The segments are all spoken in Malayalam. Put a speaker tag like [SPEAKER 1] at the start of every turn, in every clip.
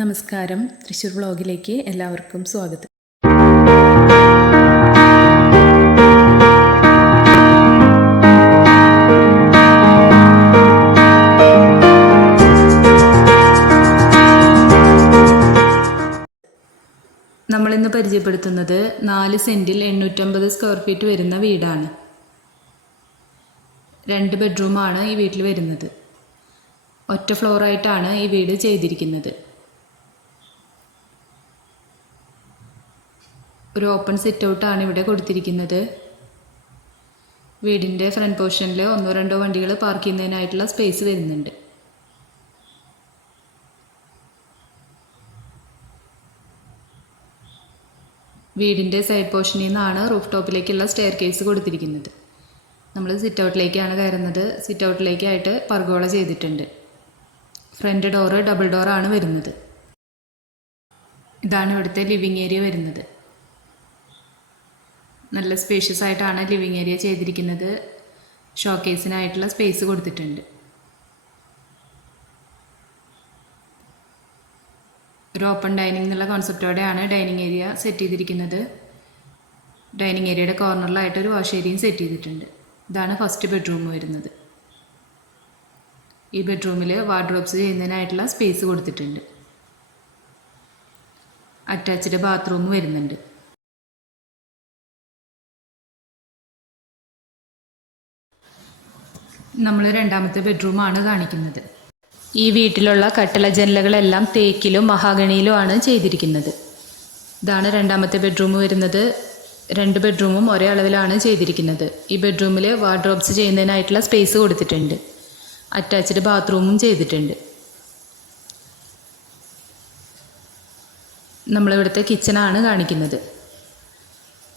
[SPEAKER 1] നമസ്കാരം. തൃശ്ശൂർ വ്ളോഗിലേക്ക് എല്ലാവർക്കും സ്വാഗതം. നമ്മളിന്ന് പരിചയപ്പെടുത്തുന്നത് നാല് സെന്റിൽ എണ്ണൂറ്റമ്പത് സ്ക്വയർ ഫീറ്റ് വരുന്ന വീടാണ്. രണ്ട് ബെഡ്റൂമാണ് ഈ വീട്ടിൽ വരുന്നത്. ഒറ്റ ഫ്ലോറായിട്ടാണ് ഈ വീട് ചെയ്തിരിക്കുന്നത്. ഒരു ഓപ്പൺ സിറ്റ് ഔട്ടാണ് ഇവിടെ കൊടുത്തിരിക്കുന്നത്. വീടിന്റെ ഫ്രണ്ട് പോർഷനിൽ ഒന്നോ രണ്ടോ വണ്ടികൾ പാർക്ക് ചെയ്യുന്നതിനായിട്ടുള്ള സ്പേസ് വരുന്നുണ്ട്. വീടിന്റെ സൈഡ് പോർഷനിൽ നിന്നാണ് റൂഫ് ടോപ്പിലേക്കുള്ള സ്റ്റെയർ കേസ് കൊടുത്തിരിക്കുന്നത്. നമ്മൾ സിറ്റ് ഔട്ടിലേക്കാണ് കയറുന്നത്. സിറ്റ് ഔട്ടിലേക്കായിട്ട് പർഗോള ചെയ്തിട്ടുണ്ട് ഫ്രണ്ട് ഡോറ് ഡബിൾ ഡോറാണ് വരുന്നത്. ഇതാണ് ഇവിടുത്തെ ലിവിങ് ഏരിയ വരുന്നത്. നല്ല സ്പേഷ്യസ് ആയിട്ടാണ് ലിവിങ് ഏരിയ ചെയ്തിരിക്കുന്നത്. ഷോക്കേസിനായിട്ടുള്ള സ്പേസ് കൊടുത്തിട്ടുണ്ട്. ഒരു ഓപ്പൺ ഡൈനിങ് എന്നുള്ള കോൺസെപ്റ്റോടെയാണ് ഡൈനിങ് ഏരിയ സെറ്റ് ചെയ്തിരിക്കുന്നത്. ഡൈനിങ് ഏരിയയുടെ കോർണറിലായിട്ട് ഒരു വാഷ് ഏരിയയും സെറ്റ് ചെയ്തിട്ടുണ്ട്. ഇതാണ് ഫസ്റ്റ് ബെഡ്റൂം വരുന്നത്. ഈ ബെഡ്റൂമിൽ വാർഡ്രോബ്സ് ചെയ്യുന്നതിനായിട്ടുള്ള സ്പേസ് കൊടുത്തിട്ടുണ്ട്. അറ്റാച്ച്ഡ് ബാത്റൂം വരുന്നുണ്ട്. നമ്മൾ രണ്ടാമത്തെ ബെഡ്റൂമാണ് കാണിക്കുന്നത്. ഈ വീട്ടിലുള്ള കട്ടള ജനലുകളെല്ലാം തേക്കിലും മഹാഗണിയിലും ആണ് ചെയ്തിരിക്കുന്നത്. ഇതാണ് രണ്ടാമത്തെ ബെഡ്റൂം വരുന്നത്. രണ്ട് ബെഡ്റൂമും ഒരേ അളവിലാണ് ചെയ്തിരിക്കുന്നത്. ഈ ബെഡ്റൂമിൽ വാർഡ്രോബ്സ് ചെയ്യുന്നതിനായിട്ടുള്ള സ്പേസ് കൊടുത്തിട്ടുണ്ട്. അറ്റാച്ച്ഡ് ബാത്റൂമും ചെയ്തിട്ടുണ്ട്. നമ്മളിവിടുത്തെ കിച്ചണാണ് കാണിക്കുന്നത്.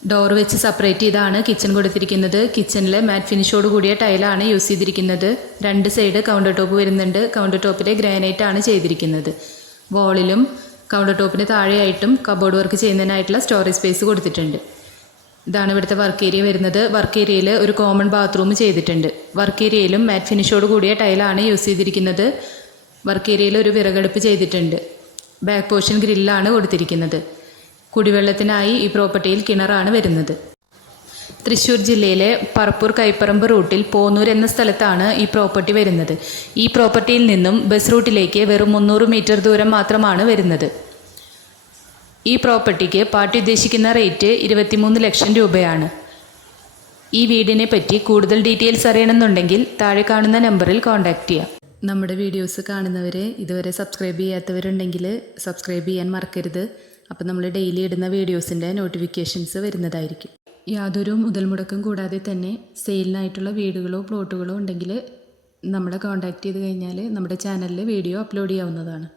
[SPEAKER 1] ഡോർ വെച്ച് സെപ്പറേറ്റ് ചെയ്താണ് കിച്ചൺ കൊടുത്തിരിക്കുന്നത്. കിച്ചണിൽ മാറ്റ് ഫിനിഷോട് കൂടിയ ടൈലാണ് യൂസ് ചെയ്തിരിക്കുന്നത്. രണ്ട് സൈഡ് കൗണ്ടർ ടോപ്പ് വരുന്നുണ്ട്. കൗണ്ടർ ടോപ്പിൽ ഗ്രാനൈറ്റ് ആണ് ചെയ്തിരിക്കുന്നത്. വോളിലും കൗണ്ടർ ടോപ്പിന് താഴെയായിട്ടും കബോർഡ് വർക്ക് ചെയ്യുന്നതിനായിട്ടുള്ള സ്റ്റോറേജ് സ്പേസ് കൊടുത്തിട്ടുണ്ട്. ഇതാണ് ഇവിടുത്തെ വർക്ക് ഏരിയ വരുന്നത്. വർക്ക് ഏരിയയിൽ ഒരു കോമൺ ബാത്റൂം ചെയ്തിട്ടുണ്ട്. വർക്ക് ഏരിയയിലും മാറ്റ് ഫിനിഷോട് കൂടിയ ടൈലാണ് യൂസ് ചെയ്തിരിക്കുന്നത്. വർക്ക് ഏരിയയിൽ ഒരു വിറകടുപ്പ് ചെയ്തിട്ടുണ്ട്. ബാക്ക് പോർഷൻ ഗ്രില്ലാണ് കൊടുത്തിരിക്കുന്നത്. കുടിവെള്ളത്തിനായി ഈ പ്രോപ്പർട്ടിയിൽ കിണറാണ് വരുന്നത്. തൃശ്ശൂർ ജില്ലയിലെ പറപ്പൂർ കൈപ്പറമ്പ് റൂട്ടിൽ പോന്നൂർ എന്ന സ്ഥലത്താണ് ഈ പ്രോപ്പർട്ടി വരുന്നത്. ഈ പ്രോപ്പർട്ടിയിൽ നിന്നും ബസ് റൂട്ടിലേക്ക് വെറും മുന്നൂറ് മീറ്റർ ദൂരം മാത്രമാണ് വരുന്നത്. ഈ പ്രോപ്പർട്ടിക്ക് പാർട്ടി ഉദ്ദേശിക്കുന്ന റേറ്റ് ഇരുപത്തിമൂന്ന് ലക്ഷം രൂപയാണ്. ഈ വീടിനെ പറ്റി കൂടുതൽ ഡീറ്റെയിൽസ് അറിയണമെന്നുണ്ടെങ്കിൽ താഴെ കാണുന്ന നമ്പറിൽ കോൺടാക്റ്റ് ചെയ്യാം. നമ്മുടെ വീഡിയോസ് കാണുന്നവരെ ഇതുവരെ സബ്സ്ക്രൈബ് ചെയ്യാത്തവരുണ്ടെങ്കിൽ സബ്സ്ക്രൈബ് ചെയ്യാൻ മറക്കരുത്. അപ്പോൾ നമ്മൾ ഡെയിലി ഇടുന്ന വീഡിയോസിന്റെ നോട്ടിഫിക്കേഷൻസ് വരുന്നതായിരിക്കും. യാതൊരു മുതൽ മുടക്കും കൂടാതെ തന്നെ സെയിലിനായിട്ടുള്ള വീടുകളോ പ്ലോട്ടുകളോ ഉണ്ടെങ്കിൽ നമ്മളെ കോൺടാക്റ്റ് ചെയ്ത് കഴിഞ്ഞാൽ നമ്മുടെ ചാനലിൽ വീഡിയോ അപ്ലോഡ് ചെയ്യാവുന്നതാണ്.